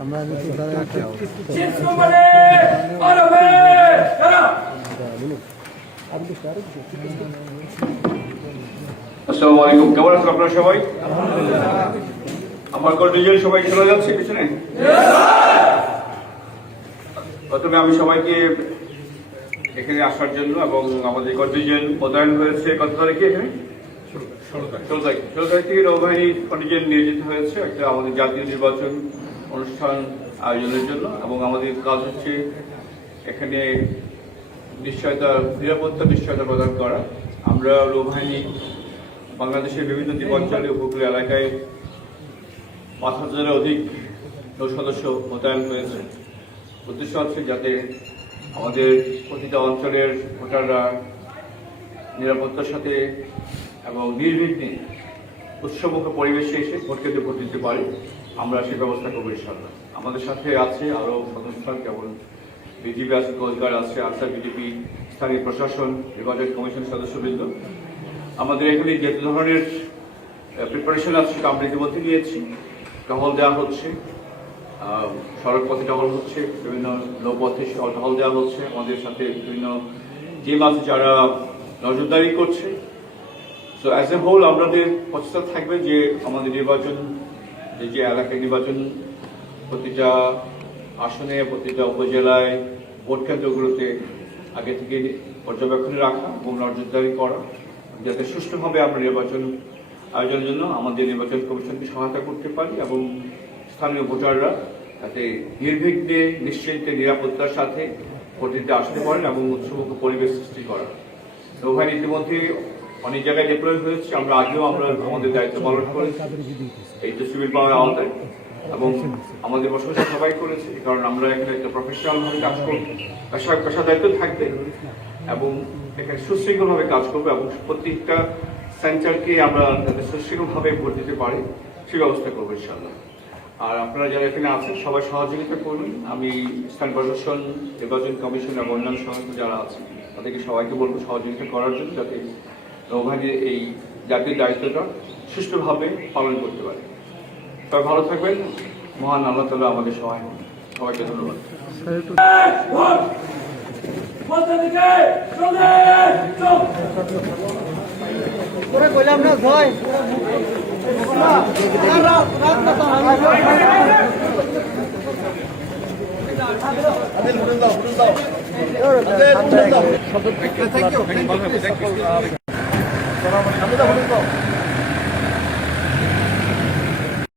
আসসালামু আলাইকুম, কেমন আছেন আপনারা সবাই? আমার কন্টিনজেন্ট সবাই চলে যাচ্ছে পিছনে। প্রথমে আমি সবাইকে এখানে আসার জন্য এবং আমাদের কন্টিনজেন্ট মোতায়েন হয়েছে কত তারিখে এখানে 16 তারিখ থেকে নৌবাহিনী কন্টিনজেন্ট নিয়োজিত হয়েছে একটা আমাদের জাতীয় নির্বাচন অনুষ্ঠান আয়োজনের জন্য। এবং আমাদের কাজ হচ্ছে এখানে নিরাপত্তা নিশ্চয়তা প্রদান করা। আমরা নৌবাহিনী বাংলাদেশের বিভিন্ন দ্বীপাঞ্চলে উপকূলীয় এলাকায় 5,000-এর অধিক নৌ সদস্য মোতায়েন হয়েছে। উদ্দেশ্য হচ্ছে যাতে আমাদের প্রতিটা অঞ্চলের ভোটাররা নিরাপত্তার সাথে এবং নির্বিঘ্নে উৎসবমুখ পরিবেশে এসে ভোট কেন্দ্রে ভোট দিতে পারে। আমরা সে ব্যবস্থা করবো ইনশাআল্লাহ। আমাদের সাথে আছে আরও সদস্য, যেমন বিজিবি আছে, কোস্টগার্ড আছে, আনসার বিজেপি, স্থানীয় প্রশাসন, নির্বাচন কমিশন সদস্যবৃন্দ। আমাদের এখানে যে ধরনের প্রিপারেশন আছে সেটা আমরা ইতিমধ্যে নিয়েছি। টহল দেওয়া হচ্ছে, সড়ক পথে টহল হচ্ছে, বিভিন্ন নৌপথে টহল দেওয়া হচ্ছে। আমাদের সাথে বিভিন্ন টিম আছে যারা নজরদারি করছে। সো অ্যাজ এ হোল আমাদের প্রচেষ্টা থাকবে যে আমাদের নির্বাচন, যে এলাকায় নির্বাচন, প্রতিটা আসনে, প্রতিটা উপজেলায়, ভোট কেন্দ্রগুলোতে আগে থেকে পর্যবেক্ষণে রাখা এবং নজরদারি করা, যাতে সুষ্ঠুভাবে আমরা নির্বাচন আয়োজনের জন্য আমাদের নির্বাচন কমিশনকে সহায়তা করতে পারি এবং স্থানীয় ভোটাররা যাতে নির্বিঘ্নে নিশ্চিন্তে নিরাপত্তার সাথে ভোট দিতে আসতে পারেন এবং উৎসবমুখ পরিবেশ সৃষ্টি করা। নৌবাহিনী ইতিমধ্যে অনেক জায়গায় ডিপ্লয় হয়েছে। আমরা আগেও আমাদের দায়িত্ব পালন করেছি এই তো সিভিল পাওয়ার আওতায়, এবং আমাদের বসবাস সবাই করেছে, কারণ আমরা এখানে একটা প্রফেশনাল ভাবে কাজ করবো, পেশা দায়িত্ব থাকবে এবং এখানে সুশৃঙ্খলভাবে কাজ করবো এবং প্রত্যেকটা সেন্টারকে আমরা যাতে সুশৃঙ্খলভাবে ভোট দিতে পারি সে ব্যবস্থা করবো ইনশাআল্লাহ। আর আপনারা যারা এখানে আছেন সবাই সহযোগিতা করবেন। আমি স্থানীয় প্রশাসন, নির্বাচন কমিশন এবং অন্যান্য সংস্থা যারা আছে তাদেরকে সবাইকে বলবো সহযোগিতা করার জন্য, যাতে নৌবাহিনীর এই জাতীয় দায়িত্বটা সুষ্ঠুভাবে পালন করতে পারে। সবাই ভালো থাকবেন। মহান আল্লাহ তাআলা আমাদের সহায় হন। সবাইকে ধন্যবাদ। Thank you.